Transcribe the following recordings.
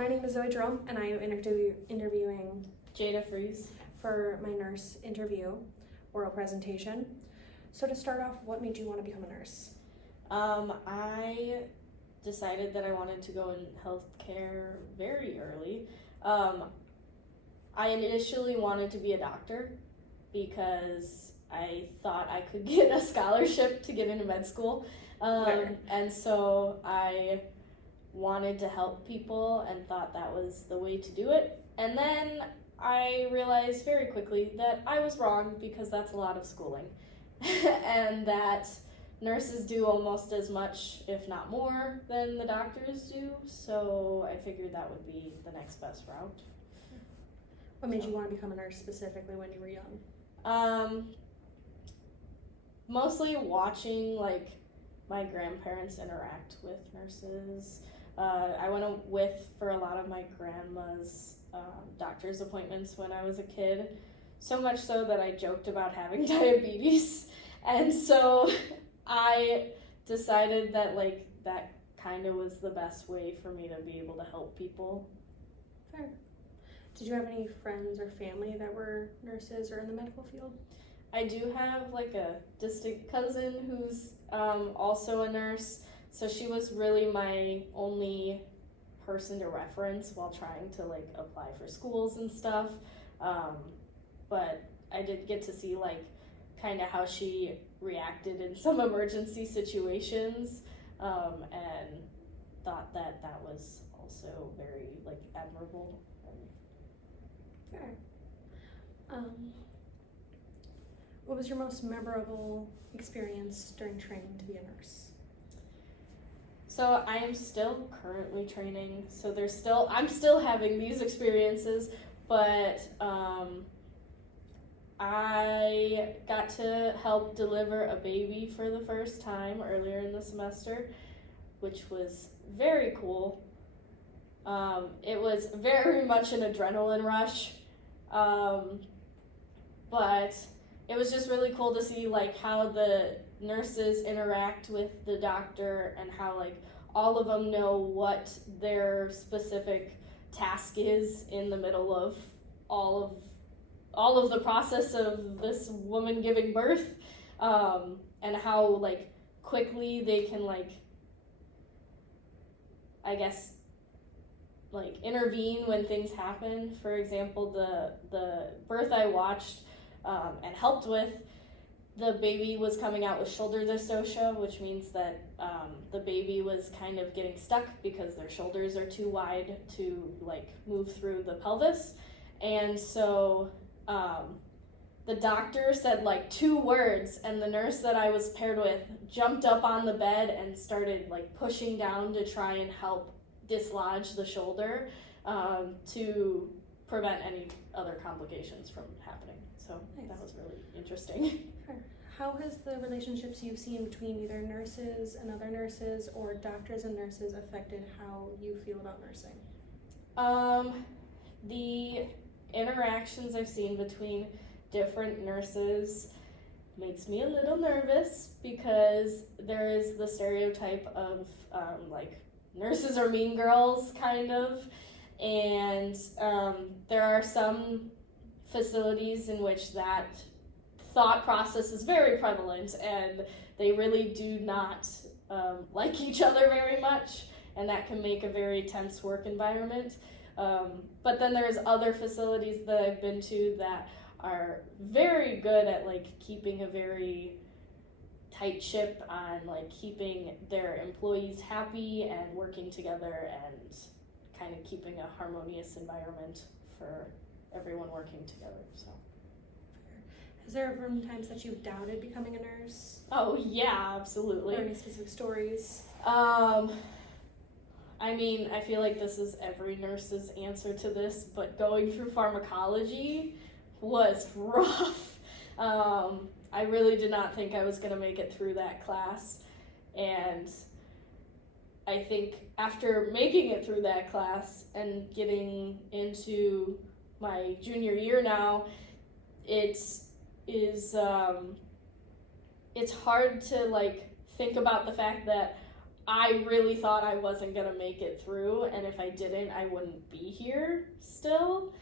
My name is Zoe Jerome, and I am interviewing Jada Freeze. for my nurse interview, oral presentation. So to start off, what made you want to become a nurse? I decided that I wanted to go in healthcare very early. I initially wanted to be a doctor because I thought I could get a scholarship to get into med school. And so I wanted to help people and thought that was the way to do it. And then I realized very quickly that I was wrong because that's a lot of schooling and that nurses do almost as much, if not more, than the doctors do. So I figured that would be the next best route. What made you want to become a nurse specifically when you were young? Mostly watching like my grandparents interact with nurses. I went with for a lot of my grandma's doctor's appointments when I was a kid, so much so that I joked about having diabetes, and so I decided that like that kind of was the best way for me to be able to help people. Fair. Did you have any friends or family that were nurses or in the medical field? I do have like a distant cousin who's also a nurse, so she was really my only person to reference while trying to like apply for schools and stuff. But I did get to see like kind of how she reacted in some emergency situations, and thought that that was also very like admirable. Fair. What was your most memorable experience during training to be a nurse? So I am still currently training, so I'm still having these experiences, but I got to help deliver a baby for the first time earlier in the semester, which was very cool. It was very much an adrenaline rush, but it was just really cool to see like how the nurses interact with the doctor and how like all of them know what their specific task is in the middle of all of the process of this woman giving birth, and how like quickly they can like, I guess, like intervene when things happen. For example, the birth I watched and helped with, the baby was coming out with shoulder dystocia, which means that the baby was kind of getting stuck because their shoulders are too wide to like move through the pelvis. And so the doctor said like 2 words, and the nurse that I was paired with jumped up on the bed and started like pushing down to try and help dislodge the shoulder to prevent any other complications from happening. So nice. That was really interesting. Fair. How has the relationships you've seen between either nurses and other nurses or doctors and nurses affected how you feel about nursing? The interactions I've seen between different nurses makes me a little nervous because there is the stereotype of like nurses are mean girls kind of, and there are some facilities in which that thought process is very prevalent and they really do not like each other very much, and that can make a very tense work environment. But then there's other facilities that I've been to that are very good at like keeping a very tight ship on like keeping their employees happy and working together and kind of keeping a harmonious environment for everyone working together. So Has there ever been times that you've doubted becoming a nurse? oh yeah, absolutely. Or any specific stories? I mean, I feel like this is every nurse's answer to this, but going through pharmacology was rough. I really did not think I was going to make it through that class, and I think after making it through that class and getting into my junior year now, it's hard to like think about the fact that I really thought I wasn't gonna make it through, and if I didn't, I wouldn't be here still.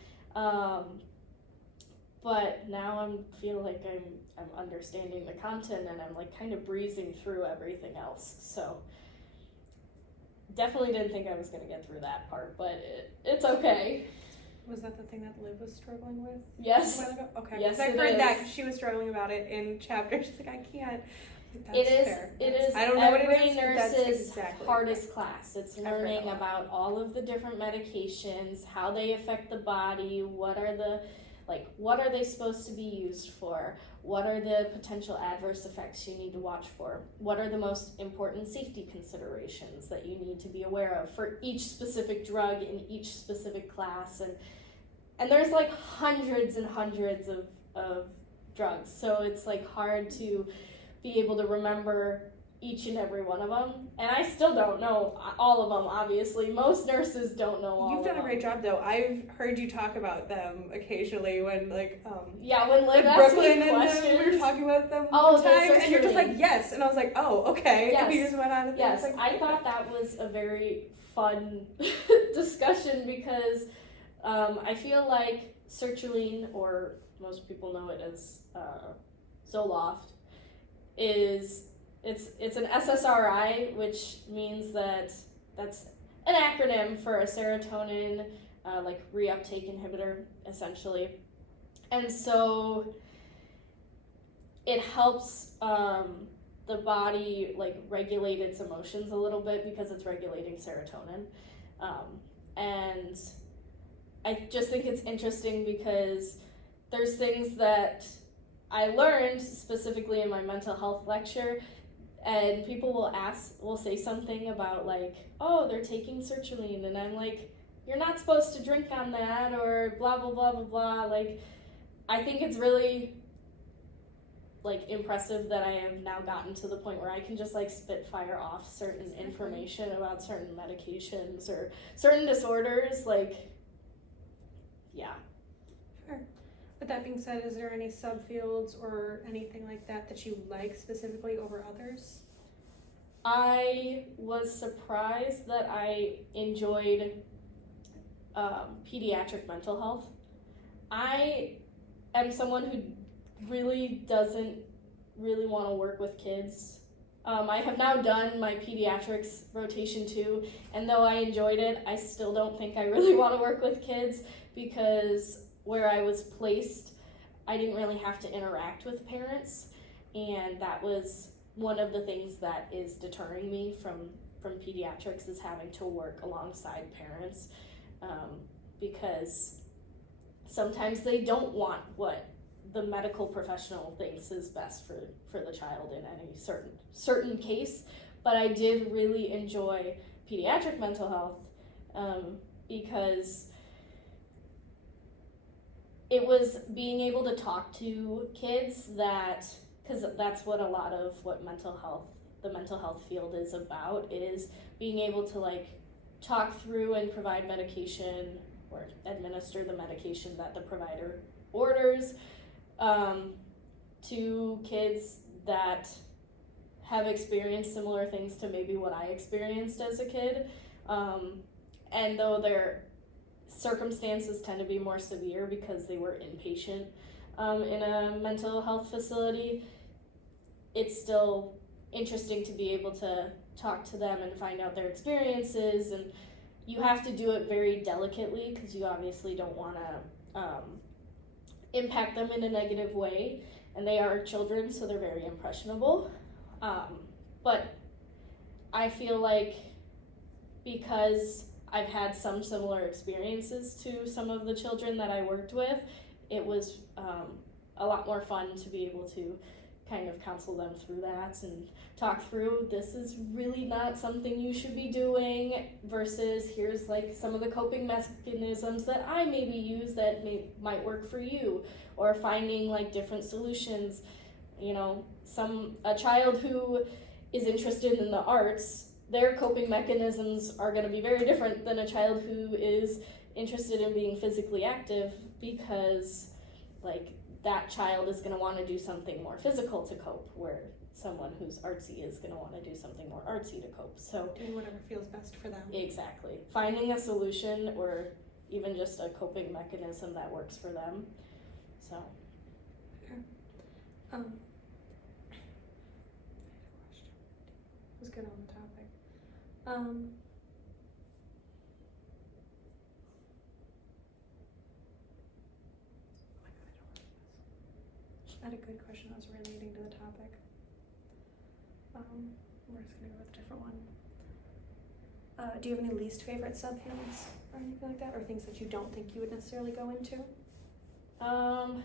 But now I feel like I'm understanding the content, and I'm like kind of breezing through everything else. So definitely didn't think I was gonna get through that part, but it's okay. Was that the thing that Liv was struggling with? Yes. A while ago? Okay. Yes, I it heard is. that she was struggling about it in chapter. She's like, I can't. Like, that's It is. fair. It is. I don't know what it every is, but that's nurse's exactly hardest class. It's I've heard learning that. about all of the different medications, how they affect the body, what are they supposed to be used for, what are the potential adverse effects you need to watch for, what are the most important safety considerations that you need to be aware of for each specific drug in each specific class, and there's like hundreds and hundreds of drugs, so it's like hard to be able to remember each and every one of them, and I still don't know all of them, obviously. Most nurses don't know all You've of done them. a great job, though. I've heard you talk about them occasionally when, like, Yeah, when Liv with asked Brooklyn me and questions. we were talking about them Oh, one time, that's and you're just true. like, yes, and I was like, oh, okay, and we Yes. just went on. And Yes, like, I thought that was a very fun discussion because I feel like sertraline, or most people know it as Zoloft, it's an SSRI, which means that's an acronym for a serotonin like reuptake inhibitor, essentially, and so it helps the body like regulate its emotions a little bit because it's regulating serotonin, and I just think it's interesting because there's things that I learned specifically in my mental health lecture, and people will say something about like, oh, they're taking sertraline, and I'm like, you're not supposed to drink on that, or blah blah blah blah blah. Like, I think it's really like impressive that I have now gotten to the point where I can just like spitfire off certain information about certain medications or certain disorders, like, yeah. Sure. With that being said, is there any subfields or anything like that you like specifically over others? I was surprised that I enjoyed pediatric mental health. I am someone who really doesn't really want to work with kids. I have now done my pediatrics rotation too, and though I enjoyed it, I still don't think I really want to work with kids because where I was placed, I didn't really have to interact with parents, and that was one of the things that is deterring me from pediatrics, is having to work alongside parents, because sometimes they don't want what the medical professional thinks is best for the child in any certain case. But I did really enjoy pediatric mental health because it was being able to talk to kids because that's what a lot of what the mental health field is about, is being able to like talk through and provide medication or administer the medication that the provider orders to kids that have experienced similar things to maybe what I experienced as a kid. And though their circumstances tend to be more severe because they were inpatient in a mental health facility, it's still interesting to be able to talk to them and find out their experiences, and you have to do it very delicately because you obviously don't want to impact them in a negative way, and they are children, so they're very impressionable. But I feel like because I've had some similar experiences to some of the children that I worked with, it was a lot more fun to be able to kind of counsel them through that and talk through, this is really not something you should be doing, versus here's like some of the coping mechanisms that I maybe use that might work for you, or finding like different solutions. You know, a child who is interested in the arts, their coping mechanisms are going to be very different than a child who is interested in being physically active, because like that child is going to want to do something more physical to cope, where someone who's artsy is going to want to do something more artsy to cope. So Doing whatever feels best for them. exactly. Finding a solution or even just a coping mechanism that works for them. So Was good on the topic. I had a good question that was relating to the topic. We're just gonna go with a different one. Do you have any least favorite subfields or anything like that, or things that you don't think you would necessarily go into? I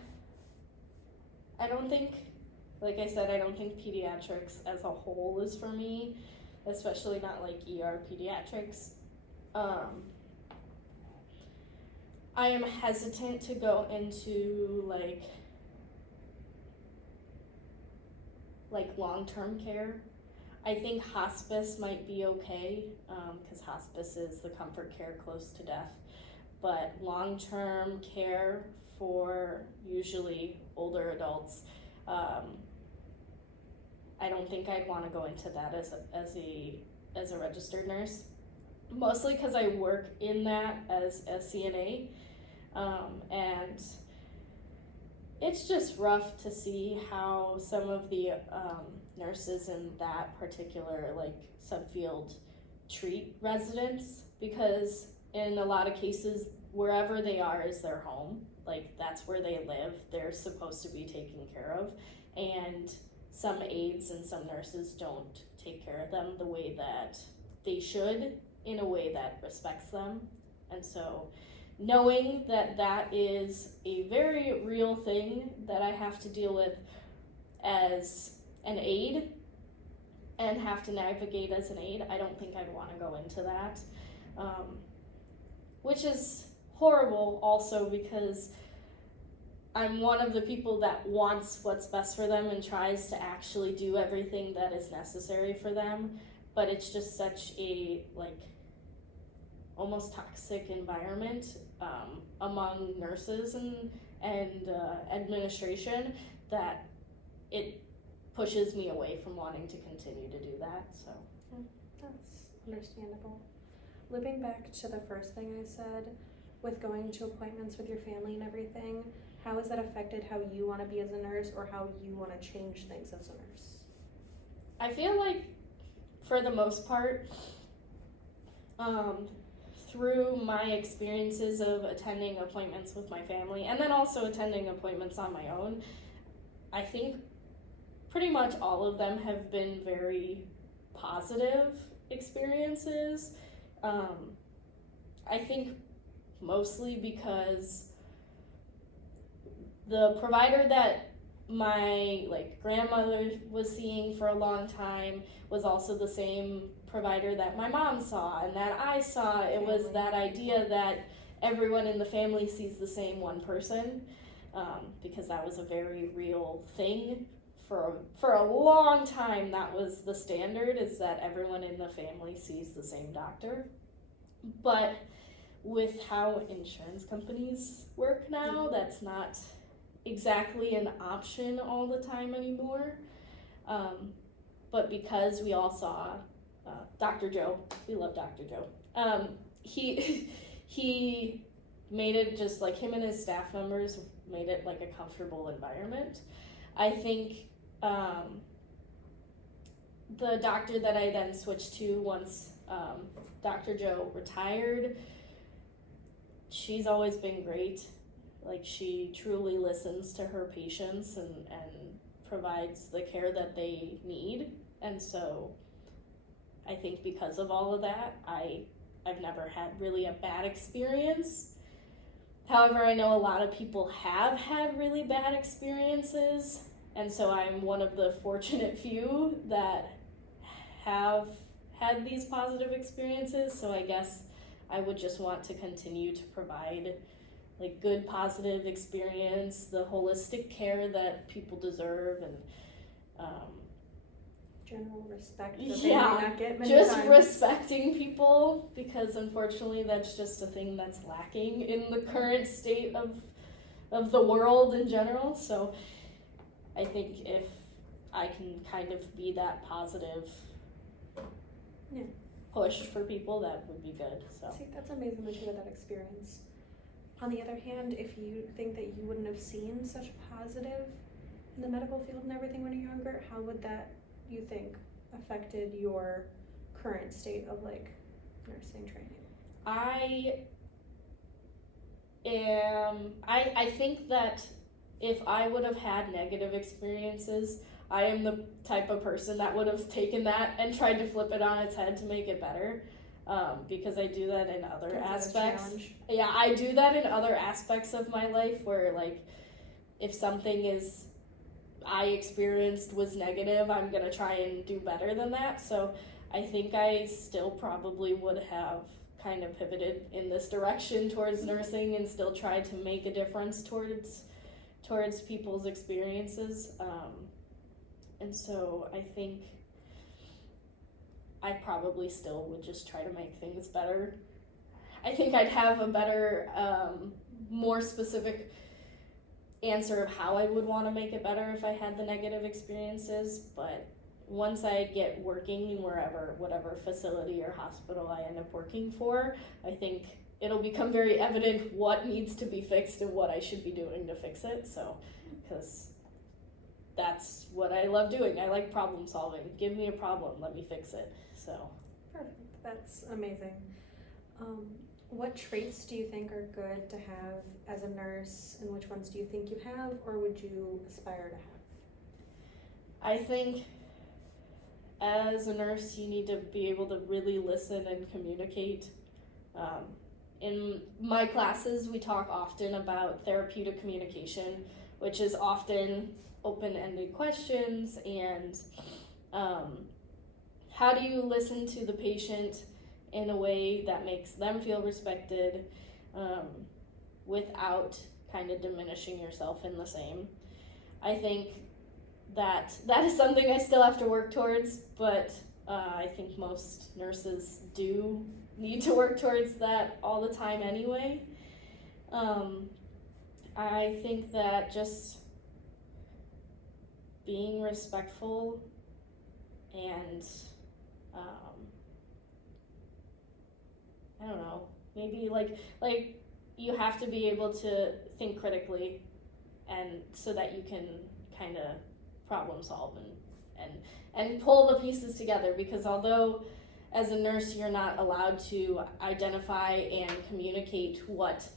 don't think, like I said, I don't think pediatrics as a whole is for me, especially not like ER pediatrics. I am hesitant to go into like long-term care. I think hospice might be okay, because hospice is the comfort care close to death, but long-term care for usually older adults, I don't think I'd want to go into that as a registered nurse, mostly because I work in that as a CNA, and it's just rough to see how some of the nurses in that particular like subfield treat residents, because in a lot of cases wherever they are is their home, like that's where they live, they're supposed to be taken care of, and some aides and some nurses don't take care of them the way that they should, in a way that respects them. And so knowing that that is a very real thing that I have to deal with as an aide and have to navigate as an aide, I don't think I'd want to go into that, which is horrible also because I'm one of the people that wants what's best for them and tries to actually do everything that is necessary for them, but it's just such a like almost toxic environment among nurses and administration that it pushes me away from wanting to continue to do that. So That's understandable. Looping back to the first thing I said, with going to appointments with your family and everything, how has that affected how you want to be as a nurse or how you want to change things as a nurse? I feel like for the most part, through my experiences of attending appointments with my family and then also attending appointments on my own, I think pretty much all of them have been very positive experiences. I think mostly because the provider that my grandmother was seeing for a long time was also the same provider that my mom saw and that I saw. It was that idea that everyone in the family sees the same one person, because that was a very real thing. For a long time, that was the standard, is that everyone in the family sees the same doctor. But with how insurance companies work now, that's not exactly an option all the time anymore. But because we all saw Dr. Joe, we love Dr. Joe, he made it just like him and his staff members made it like a comfortable environment. I think the doctor that I then switched to once Dr. Joe retired, she's always been great. Like, she truly listens to her patients and provides the care that they need. And so I think because of all of that, I've never had really a bad experience. However, I know a lot of people have had really bad experiences, and so I'm one of the fortunate few that have had these positive experiences. So I guess I would just want to continue to provide like good positive experience, the holistic care that people deserve, and general respect that yeah, they may not get many just times. respecting people, because unfortunately that's just a thing that's lacking in the current state of the world in general. So I think if I can kind of be that positive Yeah. push for people, that would be good. So See, that's amazing that you had that experience. On the other hand, if you think that you wouldn't have seen such positive in the medical field and everything when you're younger, how would that, you think, affected your current state of like nursing training? I think that if I would have had negative experiences, I am the type of person that would have taken that and tried to flip it on its head to make it better, because I do that in other Is that a aspects. challenge? Yeah, I do that in other aspects of my life where, like, if something I experienced was negative, I'm gonna try and do better than that. So I think I still probably would have kind of pivoted in this direction towards nursing and still tried to make a difference towards people's experiences. And so I think I probably still would just try to make things better. I think I'd have a better, more specific answer of how I would want to make it better if I had the negative experiences, but once I get working in whatever facility or hospital I end up working for, I think it'll become very evident what needs to be fixed and what I should be doing to fix it. So, because that's what I love doing. I like problem solving. Give me a problem, let me fix it. So Perfect. That's amazing. What traits do you think are good to have as a nurse, and which ones do you think you have or would you aspire to have? I think as a nurse, you need to be able to really listen and communicate. In my classes, we talk often about therapeutic communication, which is often open-ended questions and how do you listen to the patient in a way that makes them feel respected, without kind of diminishing yourself in the same. I think that is something I still have to work towards, but I think most nurses do need to work towards that all the time anyway. I think that just being respectful and I don't know, maybe like you have to be able to think critically, and so that you can kind of problem solve and pull the pieces together, because although as a nurse you're not allowed to identify and communicate what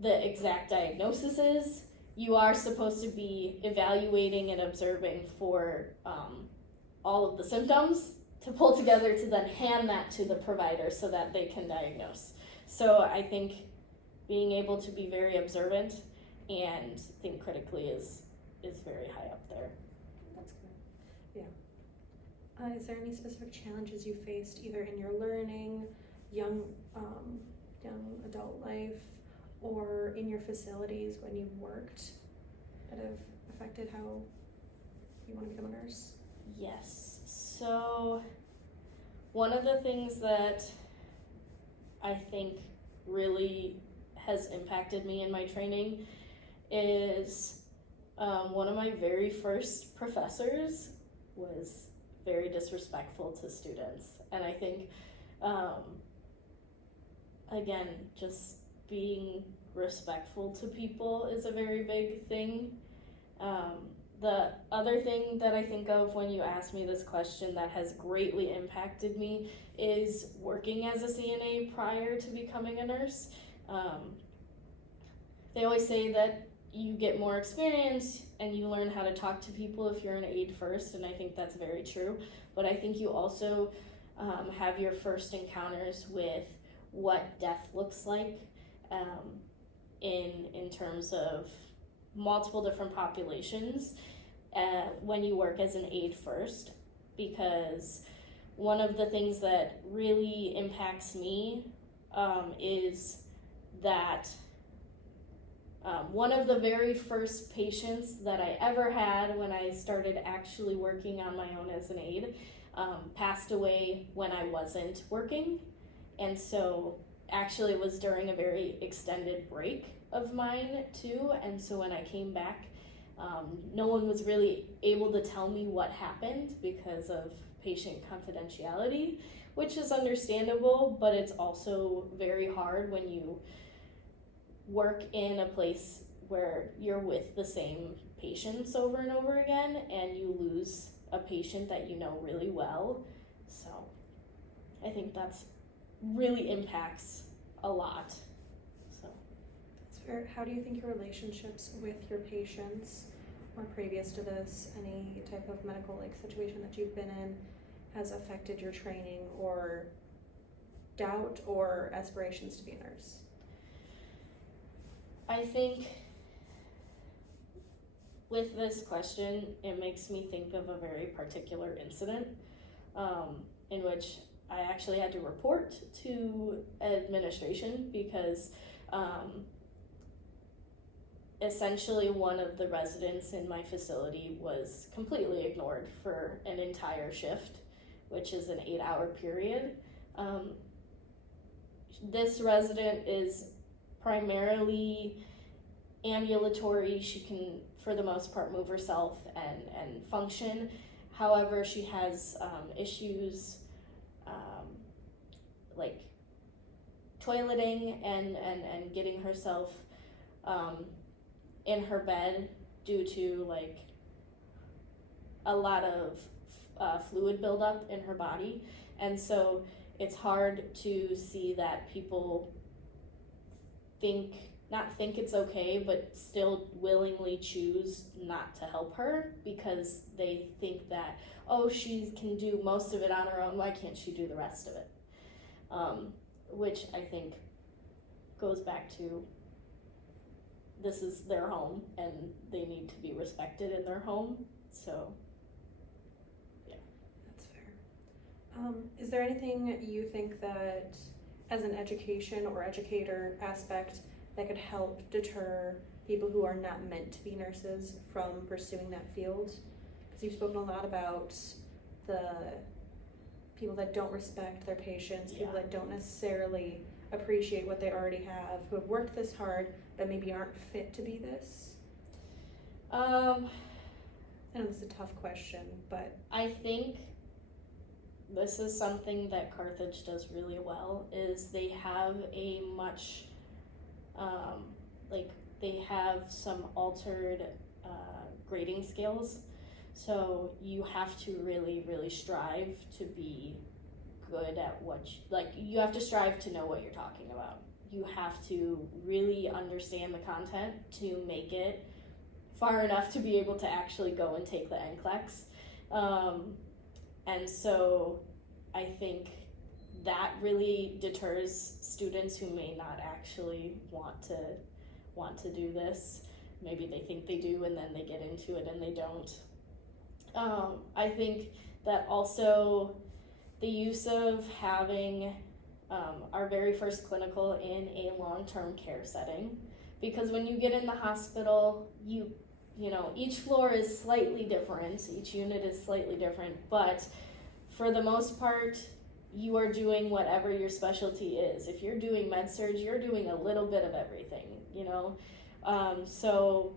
the exact diagnosis is, you are supposed to be evaluating and observing for all of the symptoms to pull together to then hand that to the provider so that they can diagnose. So I think being able to be very observant and think critically is very high up there. That's good. Yeah. Is there any specific challenges you faced either in your learning, young adult life, or in your facilities when you've worked that have affected how you want to become a nurse? Yes. So one of the things that I think really has impacted me in my training is one of my very first professors was very disrespectful to students. And I think, again, just being respectful to people is a very big thing. The other thing that I think of when you ask me this question that has greatly impacted me is working as a CNA prior to becoming a nurse. They always say that you get more experience and you learn how to talk to people if you're an aide first, and I think that's very true. But I think you also have your first encounters with what death looks like in terms of multiple different populations when you work as an aide first, because one of the things that really impacts me is that one of the very first patients that I ever had when I started actually working on my own as an aide passed away when I wasn't working, and so actually it was during a very extended break of mine too, and so when I came back No one was really able to tell me what happened because of patient confidentiality, which is understandable, but it's also very hard when you work in a place where you're with the same patients over and over again and you lose a patient that you know really well. So I think that's really impacts a lot. So That's fair. How do you think your relationships with your patients, or previous to this, any type of medical like situation that you've been in, has affected your training or doubt or aspirations to be a nurse? I think with this question, it makes me think of a very particular incident in which I actually had to report to administration because essentially one of the residents in my facility was completely ignored for an entire shift, which is an 8-hour period. This resident is primarily ambulatory. She can, for the most part, move herself and function. However, she has issues like toileting and getting herself in her bed due to like a lot of fluid buildup in her body. And so it's hard to see that people not think it's okay, but still willingly choose not to help her because they think that, oh, she can do most of it on her own, why can't she do the rest of it? Which I think goes back to this is their home and they need to be respected in their home. So yeah. That's fair. Is there anything you think that as an education or educator aspect that could help deter people who are not meant to be nurses from pursuing that field? Because you've spoken a lot about the people that don't respect their patients, people that don't necessarily appreciate what they already have, who have worked this hard but maybe aren't fit to be this. I know this is a tough question, but I think this is something that Carthage does really well, is they have a much they have some altered grading scales, so you have to really, really strive to be good at what you have to strive to know what you're talking about. You have to really understand the content to make it far enough to be able to actually go and take the NCLEX. And so I think that really deters students who may not actually want to do this. Maybe they think they do and then they get into it and they don't. I think that also the use of having our very first clinical in a long-term care setting, because when you get in the hospital, you know, each floor is slightly different, each unit is slightly different, but for the most part, you are doing whatever your specialty is. If you're doing med surg, you're doing a little bit of everything, you know? So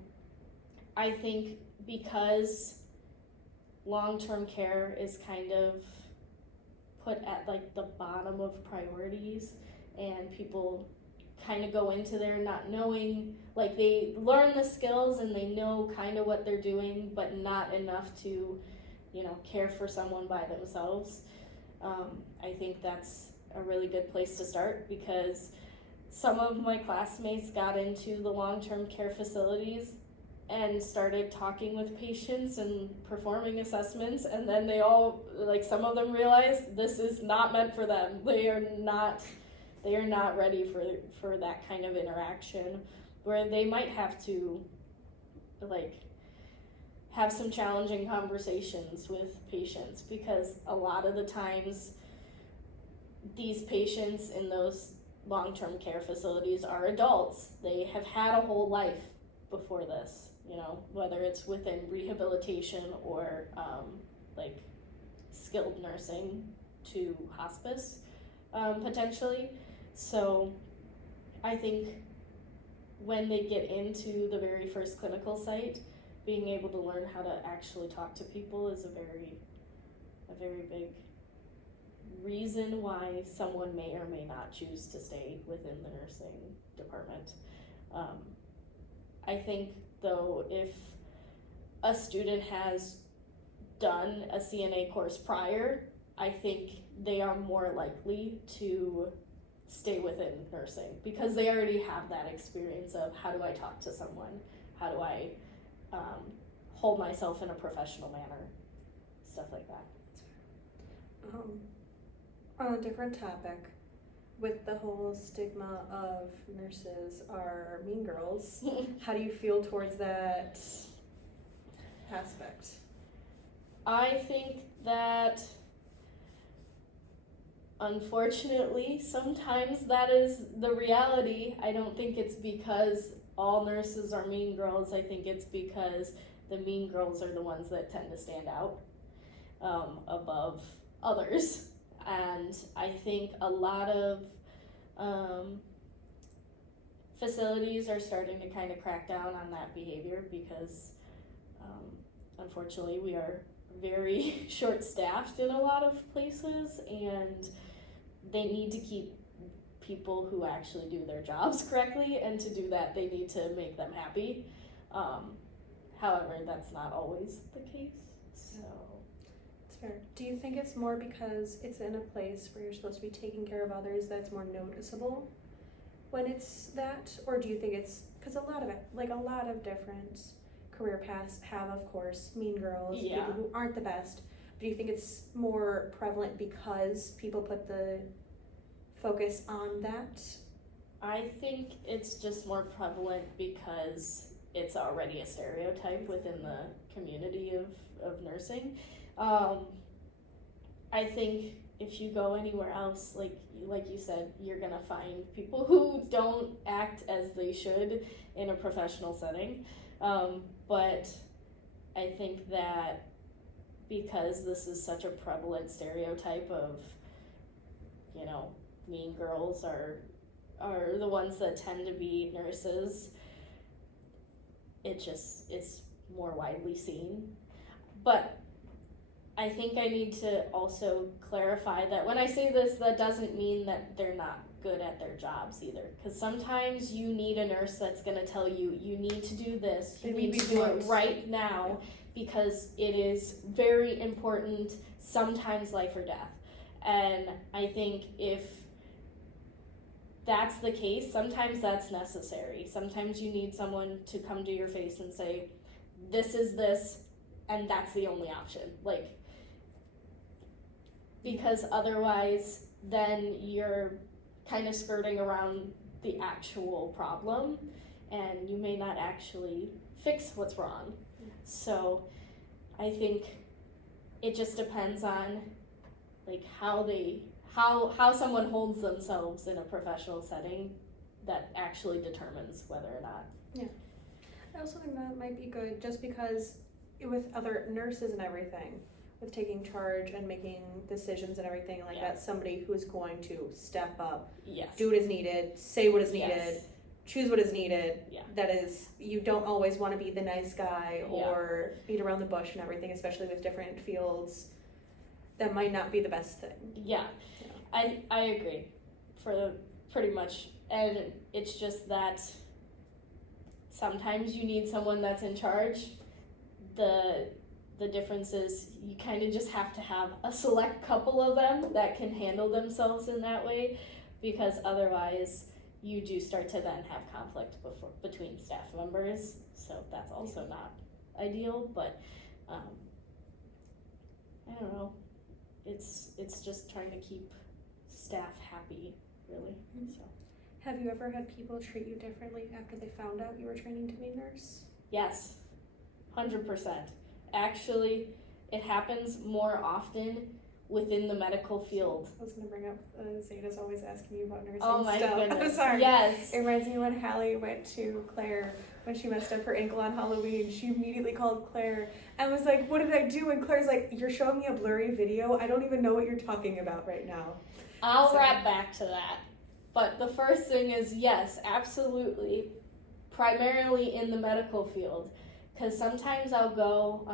I think because long-term care is kind of put at like the bottom of priorities and people kind of go into there not knowing, like they learn the skills and they know kind of what they're doing, but not enough to, you know, care for someone by themselves. I think that's a really good place to start, because some of my classmates got into the long-term care facilities and started talking with patients and performing assessments, and then they all, like, some of them realized this is not meant for them. They are not ready for that kind of interaction, where they might have to, like, have some challenging conversations with patients, because a lot of the times these patients in those long-term care facilities are adults. They have had a whole life before this, you know, whether it's within rehabilitation or like skilled nursing to hospice, potentially. So I think when they get into the very first clinical site, being able to learn how to actually talk to people is a very big reason why someone may or may not choose to stay within the nursing department. I think though, if a student has done a CNA course prior, I think they are more likely to stay within nursing because they already have that experience of how do I talk to someone, how do I hold myself in a professional manner, stuff like that. On a different topic, with the whole stigma of nurses are mean girls, how do you feel towards that aspect? I think that unfortunately sometimes that is the reality. I don't think it's because all nurses are mean girls. I think it's because the mean girls are the ones that tend to stand out above others. And I think a lot of facilities are starting to kind of crack down on that behavior because unfortunately we are very short-staffed in a lot of places, and they need to keep people who actually do their jobs correctly, and to do that they need to make them happy. However, that's not always the case, so. It's fair. Do you think it's more because it's in a place where you're supposed to be taking care of others that it's more noticeable when it's that? Or do you think it's, because a lot of it, like a lot of different career paths have, of course, mean girls, Yeah. people who aren't the best. Do you think it's more prevalent because people put the focus on that? I think it's just more prevalent because it's already a stereotype within the community of nursing. I think if you go anywhere else, like you said, you're gonna find people who don't act as they should in a professional setting. But I think that because this is such a prevalent stereotype of, you know, mean girls are the ones that tend to be nurses, it just is more widely seen. But I think I need to also clarify that when I say this, that doesn't mean that they're not good at their jobs either. Because sometimes you need a nurse that's going to tell you, you need to do this, you need to do it right now, because it is very important, sometimes life or death. And I think if that's the case, sometimes that's necessary. Sometimes you need someone to come to your face and say, this is this, and that's the only option. Like, because otherwise then you're kind of skirting around the actual problem and you may not actually fix what's wrong. So I think it just depends on like how someone holds themselves in a professional setting that actually determines whether or not. Yeah. I also think that might be good just because with other nurses and everything, with taking charge and making decisions and everything like that, somebody who's going to step up, do what is needed, say what is needed, choose what is needed. That is, you don't always want to be the nice guy or beat around the bush and everything, especially with different fields. That might not be the best thing. I agree for pretty much, and it's just that sometimes you need someone that's in charge. The difference is you kind of just have to have a select couple of them that can handle themselves in that way, because otherwise you do start to then have conflict between staff members, so that's also not ideal. But I don't know, it's just trying to keep staff happy, really. So have you ever had people treat you differently after they found out you were training to be a nurse? Yes, 100%. Actually, it happens more often within the medical field. I was going to bring up Zeta's always asking you about nursing Oh my stuff. goodness. I'm sorry. Yes. It reminds me when Hallie went to Claire when she messed up her ankle on Halloween. She immediately called Claire and was like, what did I do? And Claire's like, you're showing me a blurry video. I don't even know what you're talking about right now. I'll wrap back to that. But the first thing is, yes, absolutely, primarily in the medical field, because sometimes I'll go,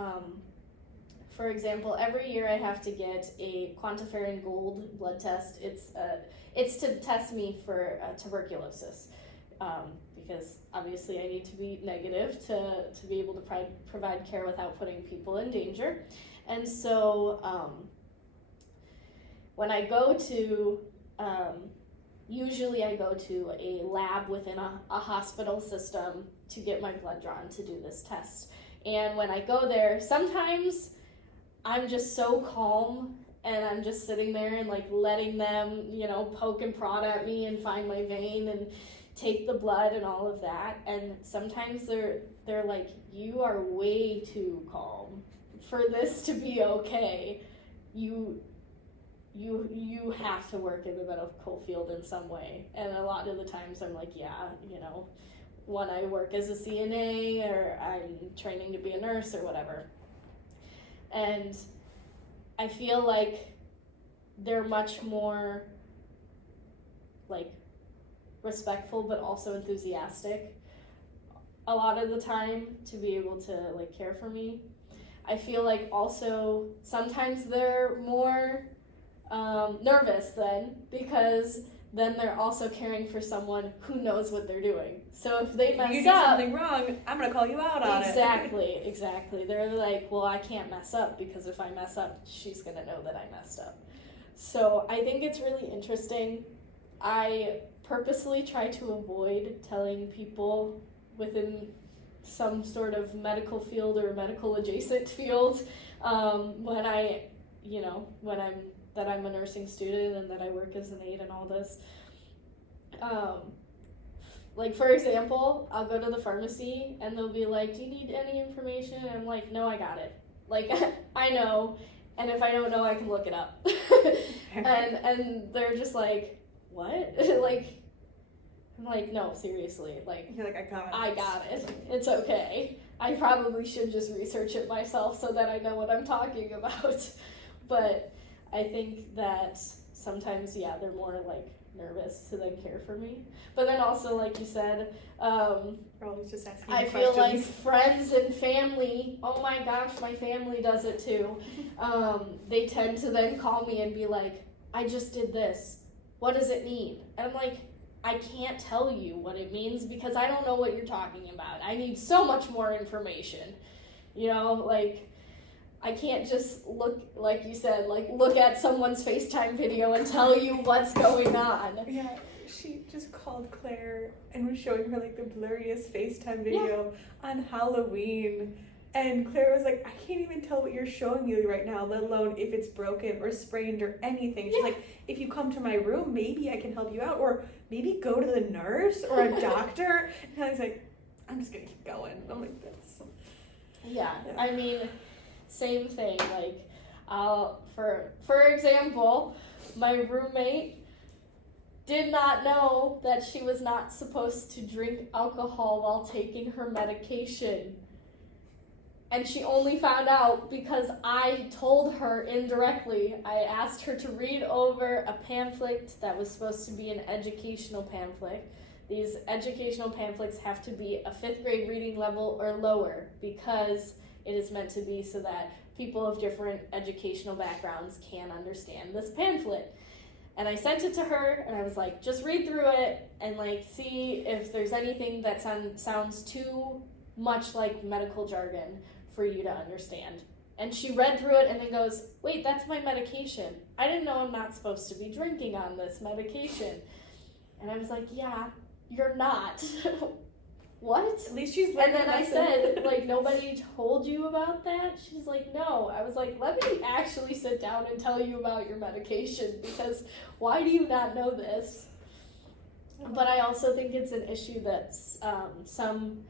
for example, every year I have to get a quantiferin gold blood test. It's to test me for tuberculosis, because obviously I need to be negative to be able to provide care without putting people in danger. And so when I go to, usually I go to a lab within a hospital system to get my blood drawn to do this test. And when I go there, sometimes I'm just so calm and I'm just sitting there and like letting them, poke and prod at me and find my vein and take the blood and all of that. And sometimes they're like, you are way too calm for this to be okay. You have to work in the medical field in some way. And a lot of the times I'm like, yeah, when I work as a CNA or I'm training to be a nurse or whatever. And I feel like they're much more like respectful but also enthusiastic a lot of the time to be able to like care for me. I feel like also sometimes they're more nervous then, because then they're also caring for someone who knows what they're doing. So if they mess up, you do something wrong, I'm gonna call you out on it. Exactly. They're like, well, I can't mess up because if I mess up, she's gonna know that I messed up. So I think it's really interesting. I purposely try to avoid telling people within some sort of medical field or medical adjacent field when I'm a nursing student and that I work as an aide and all this. Like for example, I'll go to the pharmacy and they'll be like, do you need any information? And I'm like, no, I got it. Like, I know, and if I don't know, I can look it up. and they're just like, what? Like, I'm like, no, seriously. Like, you're like, I got it. It's okay. I probably should just research it myself so that I know what I'm talking about. But I think that sometimes, yeah, they're more like nervous to then care for me. But then also, like you said, just asking I feel like friends and family, oh my gosh, my family does it too. They tend to then call me and be like, I just did this. What does it mean? And I'm like, I can't tell you what it means because I don't know what you're talking about. I need so much more information. Like, I can't just look, like you said, look at someone's FaceTime video and tell you what's going on. Yeah, she just called Claire and was showing her like the blurriest FaceTime video on Halloween. And Claire was like, I can't even tell what you're showing me right now, let alone if it's broken or sprained or anything. She's like, if you come to my room, maybe I can help you out. Or maybe go to the nurse or a doctor. And I was like, I'm just going to keep going. I'm like, that's... Yeah, I mean, same thing. Like, for example, my roommate did not know that she was not supposed to drink alcohol while taking her medication. And she only found out because I told her indirectly. I asked her to read over a pamphlet that was supposed to be an educational pamphlet. These educational pamphlets have to be a 5th grade reading level or lower because it is meant to be so that people of different educational backgrounds can understand this pamphlet. And I sent it to her and I was like, just read through it and like see if there's anything that sounds too much like medical jargon for you to understand. And she read through it and then goes, wait, that's my medication. I didn't know I'm not supposed to be drinking on this medication. And I was like, yeah, you're not. What? At least she's And then I said, like, nobody told you about that? She's like, no. I was like, let me actually sit down and tell you about your medication because why do you not know this? But I also think it's an issue that some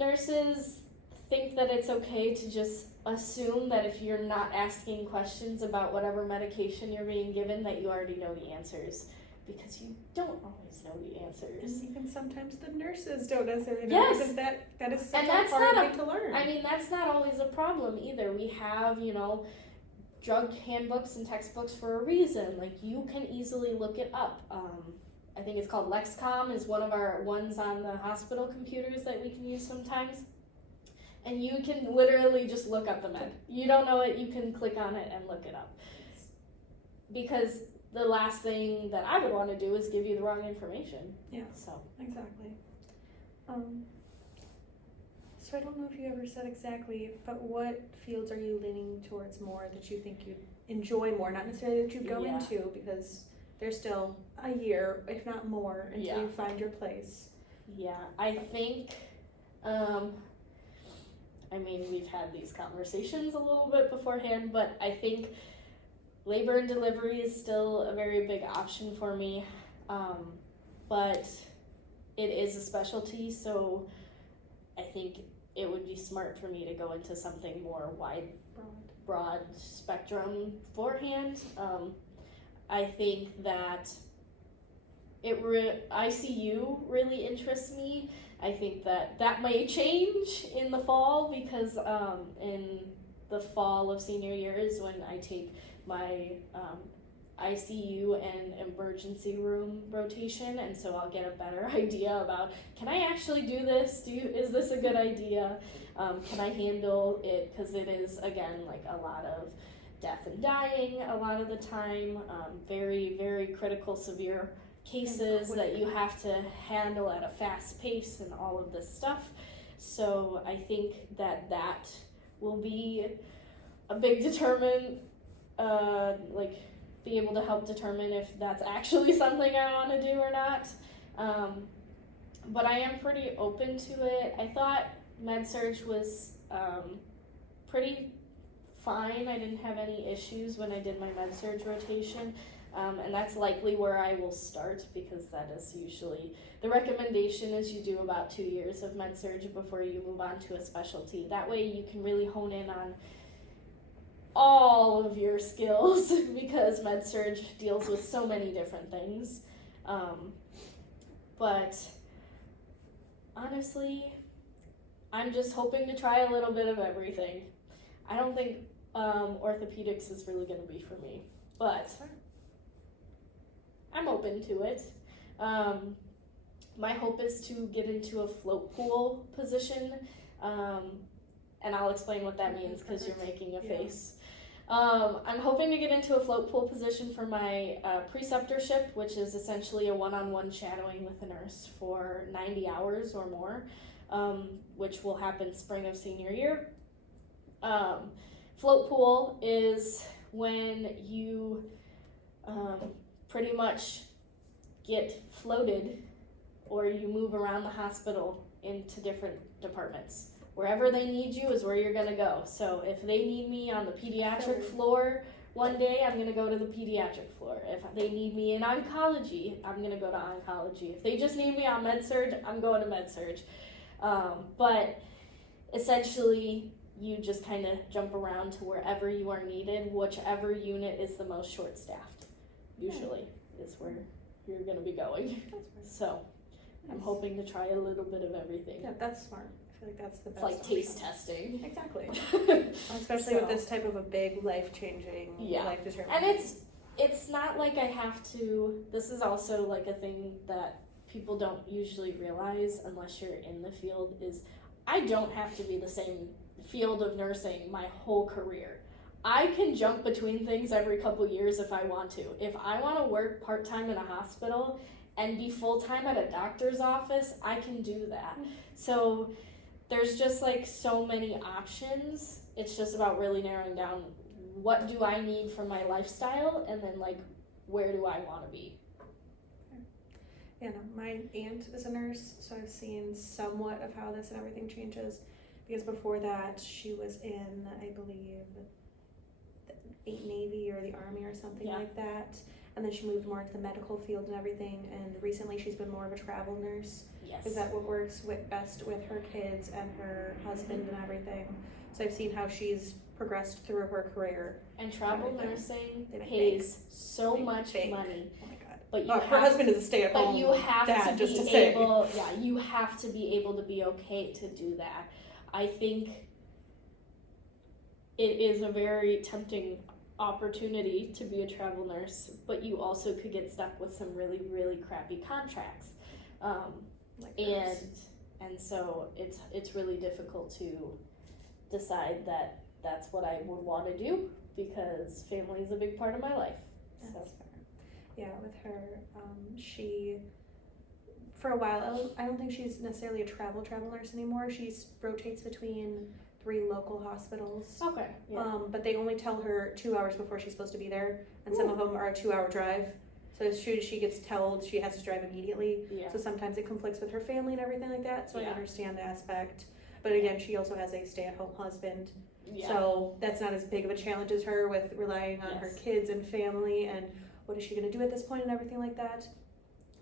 nurses think that it's okay to just assume that if you're not asking questions about whatever medication you're being given that you already know the answers, because you don't always know the answers. And even sometimes the nurses don't necessarily know because that is such a hard thing to learn. I mean, that's not always a problem either. We have, drug handbooks and textbooks for a reason. Like, you can easily look it up. I think it's called Lexcom, is one of our ones on the hospital computers that we can use sometimes. And you can literally just look up the med. You don't know it, you can click on it and look it up. Because the last thing that I would want to do is give you the wrong information. Yeah. So. Exactly. So I don't know if you ever said exactly, but what fields are you leaning towards more that you think you'd enjoy more? Not necessarily that you go Yeah. into, because there's still a year, if not more, until Yeah. you find your place. Yeah, I think, I mean, we've had these conversations a little bit beforehand, but I think labor and delivery is still a very big option for me. But it is a specialty, so I think it would be smart for me to go into something more broad spectrum beforehand. I think that ICU really interests me. I think that may change in the fall because in the fall of senior year is when I take my ICU and emergency room rotation, and so I'll get a better idea about, can I actually do this? Is this a good idea? Can I handle it? Because it is, again, like a lot of death and dying a lot of the time, very, very critical, severe cases that you have to handle at a fast pace and all of this stuff. So I think that will be a big determinant, be able to help determine if that's actually something I want to do or not. But I am pretty open to it. I thought med-surg was pretty fine. I didn't have any issues when I did my med-surg rotation. And that's likely where I will start, because that is usually the recommendation is you do about 2 years of med-surg before you move on to a specialty. That way you can really hone in on all of your skills because med-surg deals with so many different things. But honestly, I'm just hoping to try a little bit of everything. I don't think orthopedics is really going to be for me, but I'm open to it. My hope is to get into a float pool position, and I'll explain what that means because you're making a face. I'm hoping to get into a float pool position for my preceptorship, which is essentially a one-on-one shadowing with a nurse for 90 hours or more, which will happen spring of senior year. Float pool is when you pretty much get floated or you move around the hospital into different departments. Wherever they need you is where you're gonna go. So if they need me on the pediatric floor one day, I'm gonna go to the pediatric floor. If they need me in oncology, I'm gonna go to oncology. If they just need me on med-surg, I'm going to med-surg. But essentially, you just kind of jump around to wherever you are needed, whichever unit is the most short-staffed, usually, is where you're going to be going. So, I'm hoping to try a little bit of everything. Yeah, that's smart. I feel like that's the best. It's like taste testing. Exactly. Especially with this type of a big life-changing, life-determining. And it's not like I have to, this is also like a thing that people don't usually realize unless you're in the field, is I don't have to be the same field of nursing my whole career. I can jump between things every couple years if I want to. If I want to work part-time in a hospital and be full-time at a doctor's office, I can do that. So there's just like so many options. It's just about really narrowing down what do I need for my lifestyle, and then like where do I want to be. Yeah, no, my aunt is a nurse, so I've seen somewhat of how this and everything changes. Because before that, she was in, I believe, the Navy or the Army or something like that. And then she moved more into the medical field and everything. And recently, she's been more of a travel nurse. Yes. Is that what works best with her kids and her husband and everything? So I've seen how she's progressed through her career. And travel nursing They make pays so much bank. money. Oh my god! But her husband is a stay-at-home But you have dad, to just be to say. able. Yeah, you have to be able to be okay to do that. I think it is a very tempting opportunity to be a travel nurse, but you also could get stuck with some really, really crappy contracts. Like And hers. and so it's really difficult to decide that that's what I would want to do because family is a big part of my life. So That's fair. Yeah, with her, she, for a while, I don't think she's necessarily a travel nurse anymore. She rotates between 3 local hospitals. okay, yeah, But they only tell her 2 hours before she's supposed to be there, and some of them are a 2-hour drive. So as soon as she gets told, she has to drive immediately. yeah, So sometimes it conflicts with her family and everything like that. So I Yeah. understand the aspect. But again, she also has a stay-at-home husband. yeah. So that's not as big of a challenge as her with relying on her Yes. kids and family and what is she going to do at this point and everything like that.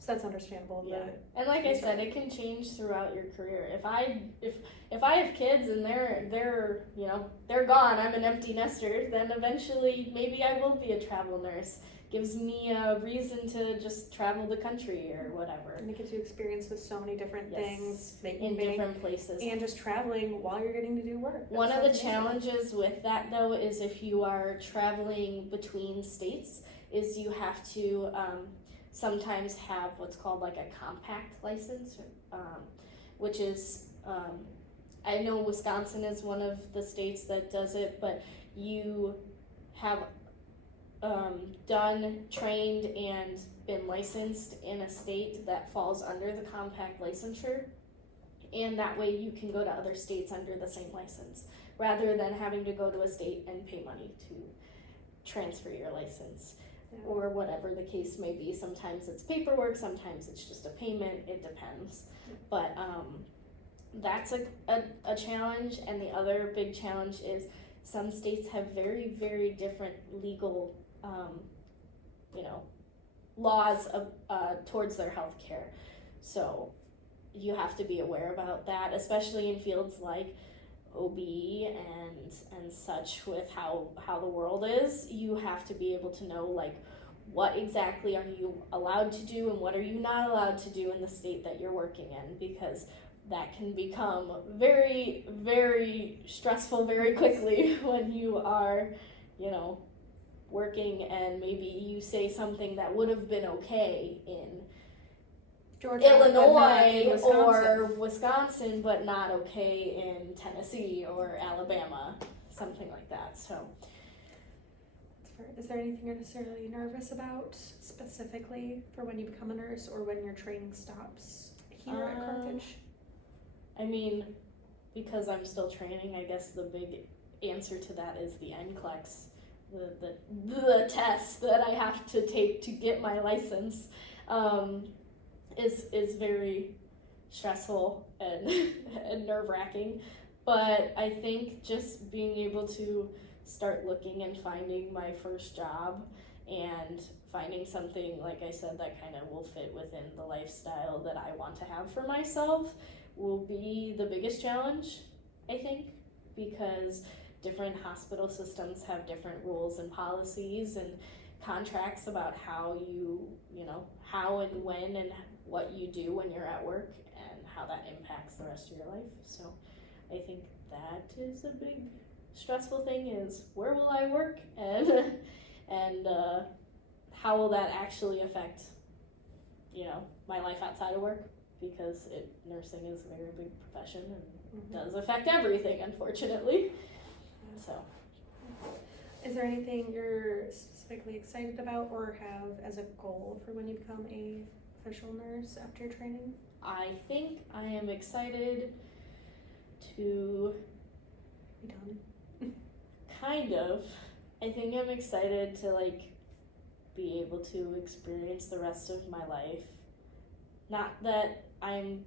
So that's understandable. Yeah. But And like I said, it can change throughout your career. If I have kids and they're you know they're gone, I'm an empty nester. Then eventually maybe I will be a travel nurse. Gives me a reason to just travel the country or whatever and it gives you experience with so many different Yes. things, in different places. and just traveling while you're getting to do work. That One of the sounds amazing. challenges with that though is if you are traveling between states, is you have to sometimes have what's called like a compact license, which is I know Wisconsin is one of the states that does it, but you have done, trained, and been licensed in a state that falls under the compact licensure, and that way you can go to other states under the same license rather than having to go to a state and pay money to transfer your license. Yeah. Or whatever the case may be. Sometimes it's paperwork, sometimes it's just a payment, it depends. But that's a challenge, and the other big challenge is some states have very, very different legal, laws towards their health care. So you have to be aware about that, especially in fields like OB and such with how the world is. You have to be able to know like what exactly are you allowed to do and what are you not allowed to do in the state that you're working in, because that can become very, very stressful very quickly when you are, working and maybe you say something that would have been okay in Georgia, but not Illinois in Wisconsin. or Wisconsin, but not okay in Tennessee or Alabama, something like that. So, That's fair. Is there anything you're necessarily nervous about specifically for when you become a nurse or when your training stops here at Carthage? I mean, because I'm still training, I guess the big answer to that is the NCLEX, the test that I have to take to get my license. Is very stressful and and nerve-wracking, but I think just being able to start looking and finding my first job and finding something, like I said, that kind of will fit within the lifestyle that I want to have for myself will be the biggest challenge, I think, because different hospital systems have different rules and policies and contracts about how how and when and what you do when you're at work and how that impacts the rest of your life. So I think that is a big stressful thing, is where will I work and how will that actually affect my life outside of work, because nursing is a very big profession and does affect everything, unfortunately. So Is there anything you're specifically excited about or have as a goal for when you become a official nurse after your training? I think I am excited to Be done. kind of. I think I'm excited to be able to experience the rest of my life. Not that I'm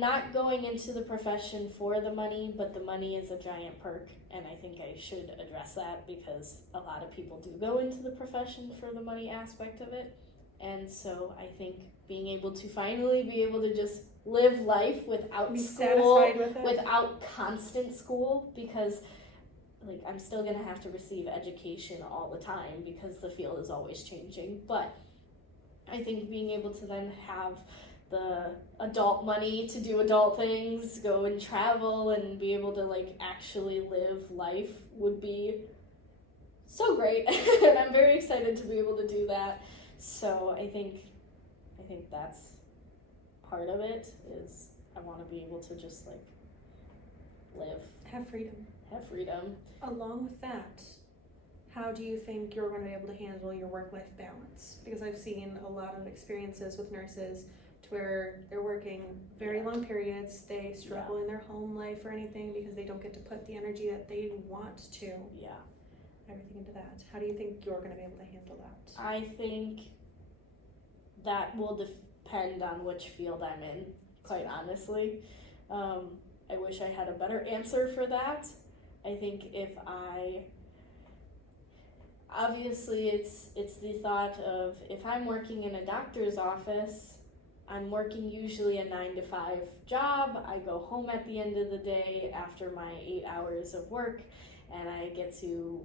not going into the profession for the money, but the money is a giant perk, and I think I should address that because a lot of people do go into the profession for the money aspect of it. And so I think being able to finally be able to just live life without Be school, satisfied with it? without constant school, because I'm still going to have to receive education all the time because the field is always changing. But I think being able to then have the adult money to do adult things, go and travel and be able to actually live life would be so great, and I'm very excited to be able to do that. So I think that's part of it, is I want to be able to just like live, Have freedom. have freedom. Along with that, how do you think you're going to be able to handle your work-life balance? Because I've seen a lot of experiences with nurses to where they're working very long periods, they struggle in their home life or anything because they don't get to put the energy that they want to, Yeah. everything into that. How do you think you're going to be able to handle that? I think that will depend on which field I'm in, quite honestly. I wish I had a better answer for that. I think obviously it's the thought of, if I'm working in a doctor's office, I'm working usually a 9 to 5 job. I go home at the end of the day after my 8 hours of work, and I get to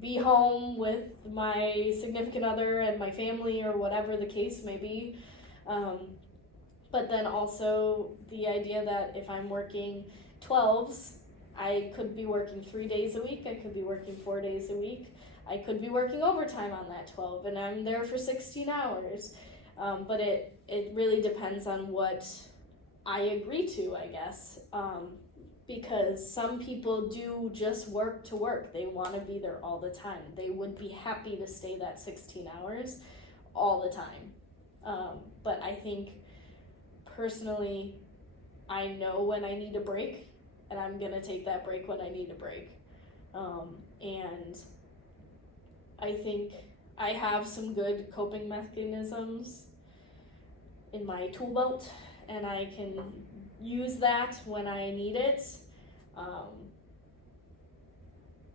be home with my significant other and my family, or whatever the case may be. But then also the idea that if I'm working 12s, I could be working 3 days a week, I could be working 4 days a week, I could be working overtime on that 12, and I'm there for 16 hours. But it really depends on what I agree to, I guess. Because some people do just work to work. They want to be there all the time. They would be happy to stay that 16 hours all the time. But I think personally, I know when I need a break, and I'm going to take that break when I need a break. And I think I have some good coping mechanisms in my tool belt, and I can use that when I need it.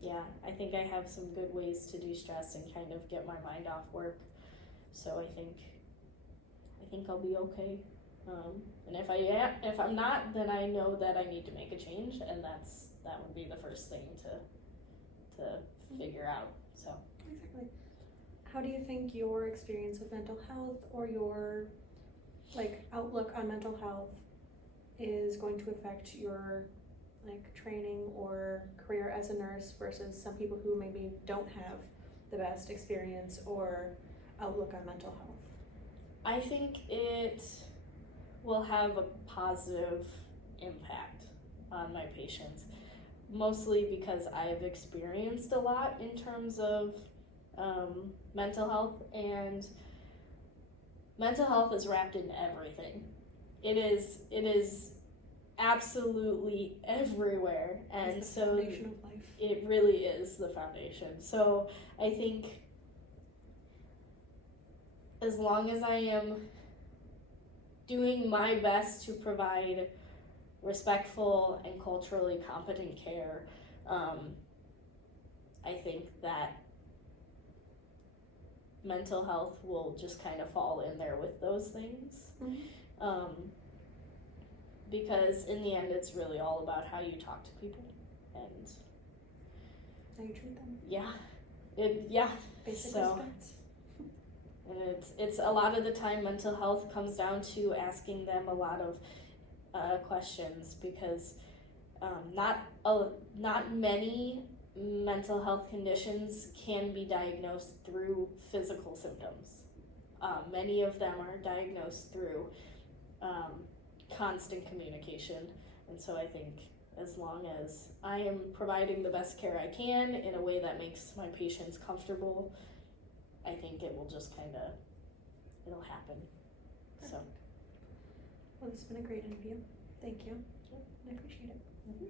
Yeah, I think I have some good ways to de-stress and kind of get my mind off work. So I think I'll be okay. And if I'm not, then I know that I need to make a change, and that would be the first thing to figure out. So Exactly. How do you think your experience with mental health, or your outlook on mental health, is going to affect your training or career as a nurse versus some people who maybe don't have the best experience or outlook on mental health? I think it will have a positive impact on my patients, mostly because I've experienced a lot in terms of mental health, and mental health is wrapped in everything. It is absolutely everywhere, and It's the so foundation of life. it really is the foundation. So I think as long as I am doing my best to provide respectful and culturally competent care, I think that mental health will just kind of fall in there with those things. Because in the end, it's really all about how you talk to people, and How you treat them. Basic So, respect. and it's a lot of the time, mental health comes down to asking them a lot of questions, because not many mental health conditions can be diagnosed through physical symptoms. Many of them are diagnosed through constant communication, and so I think as long as I am providing the best care I can in a way that makes my patients comfortable, I think it will just it'll happen. So. Well, this has been a great interview. Thank you. I appreciate it. Mm-hmm.